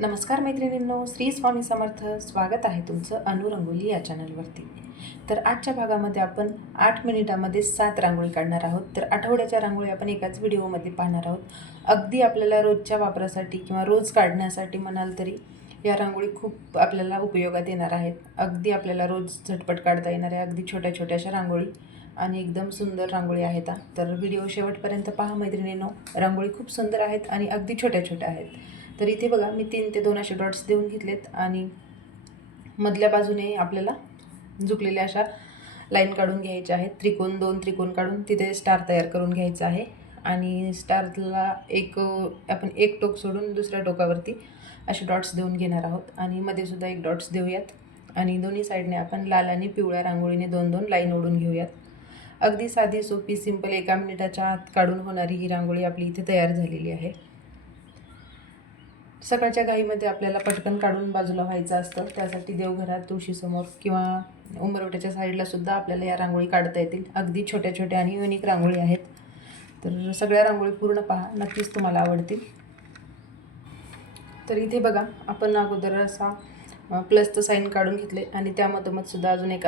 नमस्कार मैत्रिणींनो, श्री स्वामी समर्थ. स्वागत आहे तुमचं अनु रंगोली या चॅनलवरती. तर आजच्या भागामध्ये आपण 8 मिनिटामध्ये 7 रांगोळी काढणार आहोत. तर आठवड्याच्या रांगोळी आपण एकाच व्हिडिओमध्ये पाहणार आहोत. अगदी आपल्याला रोजच्या वापरासाठी किंवा रोज काढण्यासाठी म्हणाल तरी या रांगोळी खूप आपल्याला उपयोगात येणार आहेत. अगदी आपल्याला रोज झटपट काढता येणाऱ्या अगदी छोट्या छोट्याशा रांगोळी आणि एकदम सुंदर रांगोळी आहेत. तर व्हिडिओ शेवटपर्यंत पहा मैत्रिणींनो. रांगोळी खूप सुंदर आहेत आणि अगदी छोट्या छोट्या आहेत. तर इथे बघा मी 3 ते 2 असे डॉट्स देऊन घेतलेत आणि मधल्या बाजूने आपल्याला झुकलेल्या अशा लाईन काढून घ्यायच्या आहेत. दोन त्रिकोण काढून तिथे स्टार तयार करून घ्यायचा आहे आणि स्टारला आपण एक टोक सोडून दुसऱ्या टोकावरती असे डॉट्स देऊन घेणार आहोत आणि मध्ये सुद्धा एक डॉट्स देऊयात आणि दोन्ही साईडने आपण लाल आणि पिवळ्या रांगोळीने 2-2 लाईन ओढून घेऊयात. अगदी साधी सोपी सिंपल 1 मिनिटाच्या आत काढून होणारी ही रांगोळी आपली इथे तयार झालेली आहे. सकाळच्या घाईमध्ये आपल्याला पटकन काढून बाजूला व्हायचं असतं. त्यासाठी देवघरात, तुळशीसमोर किंवा उंबरवट्याच्या साईडला सुद्धा आपल्याला या रांगोळी काढता येतील. अगदी छोट्या छोट्या आणि युनिक रांगोळी आहेत. तर सगळ्या रांगोळी पूर्ण पहा, नक्कीच तुम्हाला आवडतील. तर इथे बघा आपण अगोदर असा प्लसचं साईन काढून घेतले आणि त्यामधोमध सुद्धा अजून एक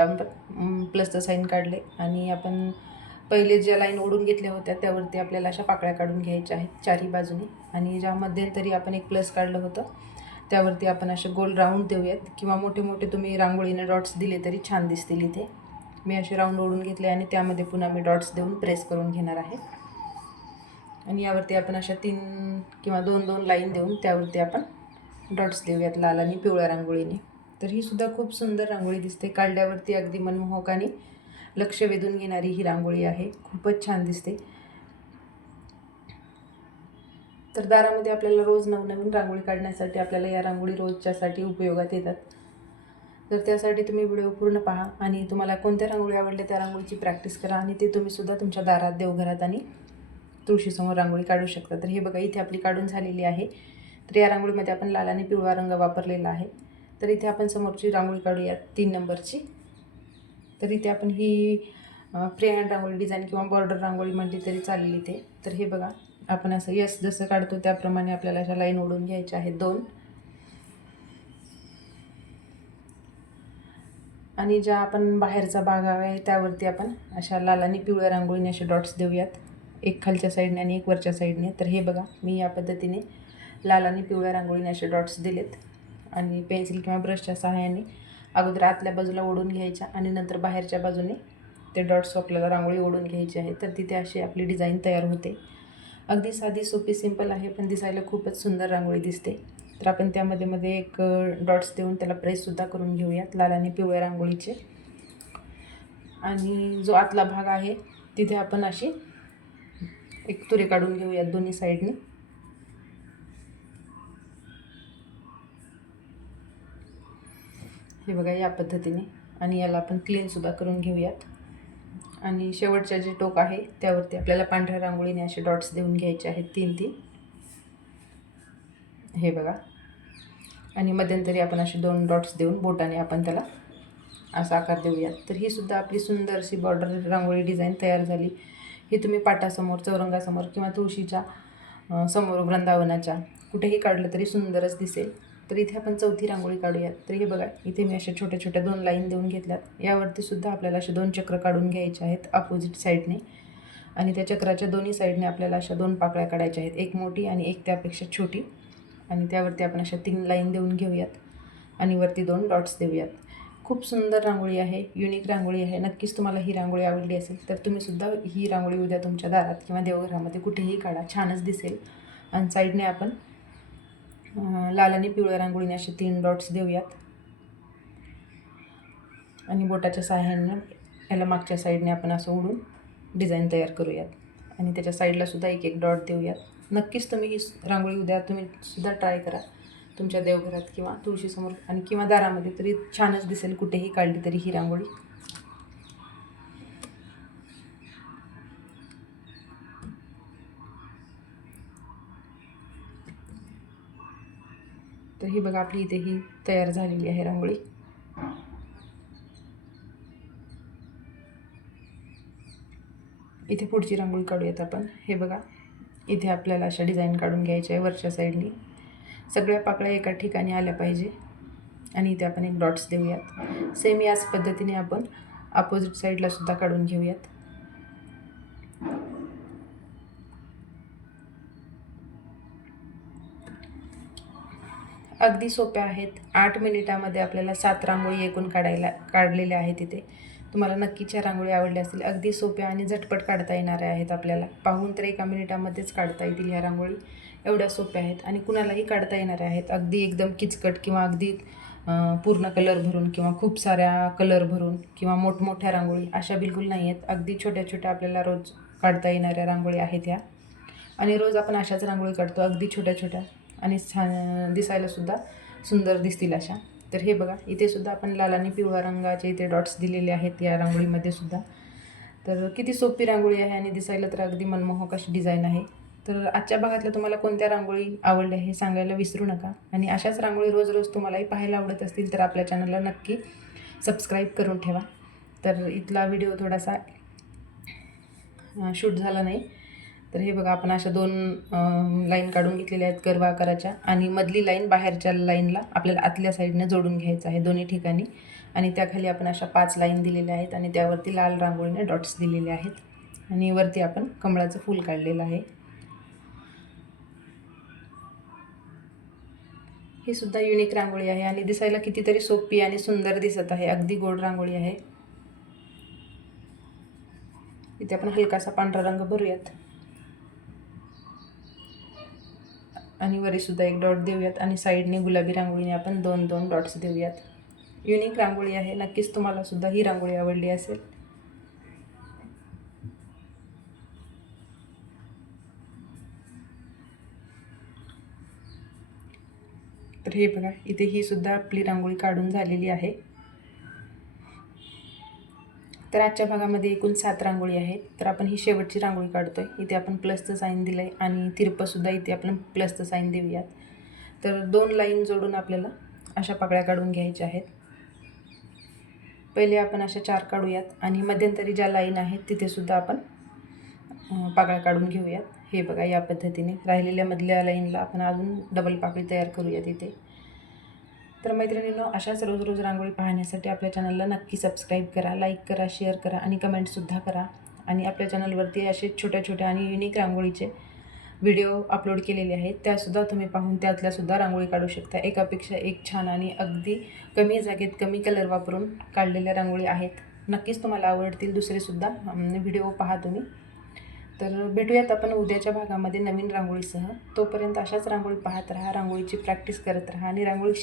प्लसचं साईन काढले आणि आपण पहिले ज्या लाईन ओढून घेतल्या होत्या त्यावरती आपल्याला अशा पाकळ्या काढून घ्यायच्या आहेत चारही बाजूने आणि ज्या मध्यंतरी आपण एक प्लस काढलं होतं त्यावरती आपण असे गोल राऊंड देऊयात किंवा मोठे मोठे तुम्ही रांगोळीने डॉट्स दिले तरी छान दिसतील. इथे मी असे राऊंड ओढून घेतले आणि त्यामध्ये पुन्हा मी डॉट्स देऊन प्रेस करून घेणार आहे आणि यावरती आपण अशा 3 किंवा 2-2 लाईन देऊन त्यावरती आपण डॉट्स देऊयात लाल आणि पिवळ्या रांगोळीने. तर ही सुद्धा खूप सुंदर रांगोळी दिसते. काढल्यावरती अगदी मनमोहक आणि लक्ष वेधून घेणारी ही रांगोळी आहे. खूपच छान दिसते. तर दारामध्ये आपल्याला रोज नवनवीन रांगोळी काढण्यासाठी आपल्याला या रांगोळी रोजच्यासाठी उपयोगात येतात. तर त्यासाठी तुम्ही व्हिडिओ पूर्ण पहा आणि तुम्हाला कोणत्या रांगोळी आवडल्या त्या रांगोळीची प्रॅक्टिस करा आणि ते तुम्ही सुद्धा तुमच्या दारात, देवघरात आणि तुळशीसमोर रांगोळी काढू शकता. तर हे बघा इथे आपली काढून झालेली आहे. तर या रांगोळीमध्ये आपण लाल आणि पिवळा रंग वापरलेला आहे. तर इथे आपण समोरची रांगोळी काढूयात 3 नंबरची. तर इथे आपण ही फ्री हँड रांगोळी डिझाईन किंवा बॉर्डर रांगोळी म्हटली तरी चालेल इथे. तर हे बघा आपण असं यस जसं काढतो त्याप्रमाणे आपल्याला अशा लाईन ओढून घ्यायच्या आहेत 2 आणि ज्या आपण बाहेरचा भाग आहे त्यावरती आपण अशा लाल आणि पिवळ्या रांगोळीने असे डॉट्स देऊयात, एक खालच्या साईडने आणि एक वरच्या साईडने. तर हे बघा मी या पद्धतीने लाल आणि पिवळ्या रांगोळीने असे डॉट्स दिलेत आणि पेन्सिल किंवा ब्रशच्या सहाय्याने अगोदर आतल्या बाजूला ओढून घ्यायच्या आणि नंतर बाहेरच्या बाजूने ते डॉट्स आपल्याला रांगोळी ओढून घ्यायची आहे. तर तिथे अशी आपली डिझाईन तयार होते. अगदी साधी सोपी सिंपल आहे पण दिसायला खूपच सुंदर रांगोळी दिसते. तर आपण त्यामध्ये मध्ये एक डॉट्स देऊन त्याला प्रेससुद्धा करून घेऊयात लाल आणि पिवळ्या रांगोळीचे आणि जो आतला भाग आहे तिथे आपण अशी एक तुरे काढून घेऊयात दोन्ही साईडने. हे बघा या पद्धतीने आणि याला आपण क्लीनसुद्धा करून घेऊयात आणि शेवटच्या जे टोक आहे त्यावरती आपल्याला पांढऱ्या रांगोळीने असे डॉट्स देऊन घ्यायचे आहेत 3-3. हे बघा आणि मध्यंतरी आपण असे 2 डॉट्स देऊन बोटाने आपण त्याला असा आकार देऊयात. तर ही सुद्धा आपली सुंदरशी बॉर्डर रांगोळी डिझाईन तयार झाली. ही तुम्ही पाटासमोर, चौरंगासमोर किंवा तुळशीच्या समोर, वृंदावनाच्या कुठेही काढलं तरी सुंदरच दिसेल. तर इथे आपण चौथी रांगोळी काढूयात. तर हे बघा इथे मी अशा छोट्या छोट्या 2 लाईन देऊन घेतल्यात. यावरती सुद्धा आपल्याला असे 2 चक्र काढून घ्यायचे आहेत अपोजिट साईडने आणि त्या चक्राच्या दोन्ही साईडने आपल्याला अशा 2 पाकळ्या काढायच्या आहेत, एक मोठी आणि एक त्यापेक्षा छोटी आणि त्यावरती आपण अशा 3 लाईन देऊन घेऊयात आणि वरती 2 डॉट्स देऊयात. खूप सुंदर रांगोळी आहे, युनिक रांगोळी आहे. नक्कीच तुम्हाला ही रांगोळी आवडली असेल तर तुम्ही सुद्धा ही रांगोळी उद्या तुमच्या दारात किंवा देवघरामध्ये कुठेही काढा, छानच दिसेल. आणि साईडने आपण लाल आणि पिवळ्या रांगोळीने असे 3 डॉट्स देऊयात आणि बोटाच्या सहाय्याने याला मागच्या साईडने आपण असं ओढून डिझाईन तयार करूयात आणि त्याच्या साईडला सुद्धा एक डॉट देऊयात. नक्कीच तुम्ही ही रांगोळी उद्या तुम्ही सुद्धा ट्राय करा तुमच्या देवघरात किंवा तुळशीसमोर आणि किंवा दारामध्ये, तरी छानच दिसेल कुठेही काढली तरी ही रांगोळी. तर ही बघा आपली इथे ही तयार झालेली आहे रांगोळी. इथे पुढची रांगोळी काढूयात आपण. हे बघा इथे आपल्याला अशा डिझाईन काढून घ्यायच्या आहे वरच्या साईडनी सगळ्या पाकळ्या एका ठिकाणी आल्या पाहिजे. आणि इथे आपण एक डॉट्स देऊयात. सेम याच पद्धतीने आपण अपोजिट साईडला सुद्धा काढून घेऊयात. अगदी सोप्या आहेत. 8 मिनिटामध्ये आपल्याला 7 रांगोळी एकूण काढलेल्या आहेत इथे. तुम्हाला नक्कीच ह्या रांगोळी आवडल्या असतील. अगदी सोप्या आणि झटपट काढता येणाऱ्या आहेत. आपल्याला पाहून तर 1 मिनिटामध्येच काढता येतील ह्या रांगोळी. एवढ्या सोप्या आहेत आणि कुणालाही काढता येणाऱ्या आहेत. अगदी एकदम किचकट किंवा अगदी पूर्ण कलर भरून किंवा खूप साऱ्या कलर भरून किंवा मोठमोठ्या रांगोळी अशा बिलकुल नाही आहेत. अगदी छोट्या छोट्या आपल्याला रोज काढता येणाऱ्या रांगोळी आहेत ह्या. आणि रोज आपण अशाच रांगोळी काढतो, अगदी छोट्या छोट्या आणि छान दिसायलासुद्धा सुंदर दिसतील अशा. तर हे बघा, इथे सुद्धा आपण लाल आणि पिवळ्या रंगाचे इथे डॉट्स दिलेले आहेत या रांगोळीमध्ये सुद्धा. तर किती सोपी रांगोळी आहे आणि दिसायला तर अगदी मनमोहक अशी डिझाईन आहे. तर आजच्या भागातल्या तुम्हाला कोणत्या रांगोळी आवडल्या हे सांगायला विसरू नका. आणि अशाच रांगोळी रोज रोज तुम्हालाही पाहायला आवडत असतील तर आपल्या चॅनलला नक्की सबस्क्राईब करून ठेवा. तर इथला व्हिडिओ थोडासा शूट झाला नाही. तर हे बघा, आपण अशा 2 लाईन काढून घेतलेल्या आहेत कर्व आकाराच्या आणि मधली लाईन बाहेरच्या लाईनला आपल्याला आतल्या साईडने जोडून घ्यायचं आहे दोन्ही ठिकाणी. आणि त्याखाली आपण अशा 5 लाईन दिलेल्या आहेत आणि त्यावरती लाल रांगोळीने डॉट्स दिलेले आहेत आणि वरती आपण कमळाचं फूल काढलेलं आहे. ही सुद्धा युनिक रांगोळी आहे आणि दिसायला कितीतरी सोपी आणि सुंदर दिसत आहे. अगदी गोड रांगोळी आहे. इथे आपण हलकासा पांढरा रंग भरूयात आणि वरीसुद्धा एक डॉट देऊयात आणि साईडने गुलाबी रांगोळीने आपण 2-2 डॉट्स देऊयात. युनिक रांगोळी आहे. नक्कीच तुम्हाला सुद्धा ही रांगोळी आवडली असेल. तर हे बघा, इथे ही सुद्धा आपली रांगोळी काढून झालेली आहे. तर आजच्या भागामध्ये एकूण 7 रांगोळी आहेत. तर आपण ही शेवटची रांगोळी काढतोय. इथे आपण प्लसचं साईन दिलं आहे आणि तिरपंसुद्धा इथे आपण प्लसचं साईन देऊयात. तर 2 लाईन जोडून आपल्याला अशा पाकळ्या काढून घ्यायच्या आहेत. पहिले आपण अशा 4 काढूयात आणि मध्यंतरी ज्या लाईन आहेत तिथेसुद्धा आपण पाकळ्या काढून घेऊयात. हे बघा, या पद्धतीने राहिलेल्या मधल्या लाईनला आपण अजून डबल पाकळी तयार करूयात इथे. तर मैत्रिणींनो, अशाच रोज रोज रांगोळी पाहण्यासाठी आपल्या चॅनलला नक्की सबस्क्राईब करा, लाईक करा, शेअर करा आणि कमेंटसुद्धा करा. आणि आपल्या चॅनलवरती असे छोट्या छोट्या आणि युनिक रांगोळीचे व्हिडिओ अपलोड केलेले आहेत. त्यासुद्धा तुम्ही पाहून त्यातल्यासुद्धा रांगोळी काढू शकता. एकापेक्षा एक छान आणि अगदी कमी जागेत कमी कलर वापरून काढलेल्या रांगोळी आहेत. नक्कीच तुम्हाला आवडतील दुसरेसुद्धा व्हिडिओ पहा तुम्ही. तर भेटूयात आपण उद्याच्या भागामध्ये नवीन रांगोळीसह. तोपर्यंत अशाच रांगोळी पाहत राहा, रांगोळीची प्रॅक्टिस करत राहा आणि रांगोळी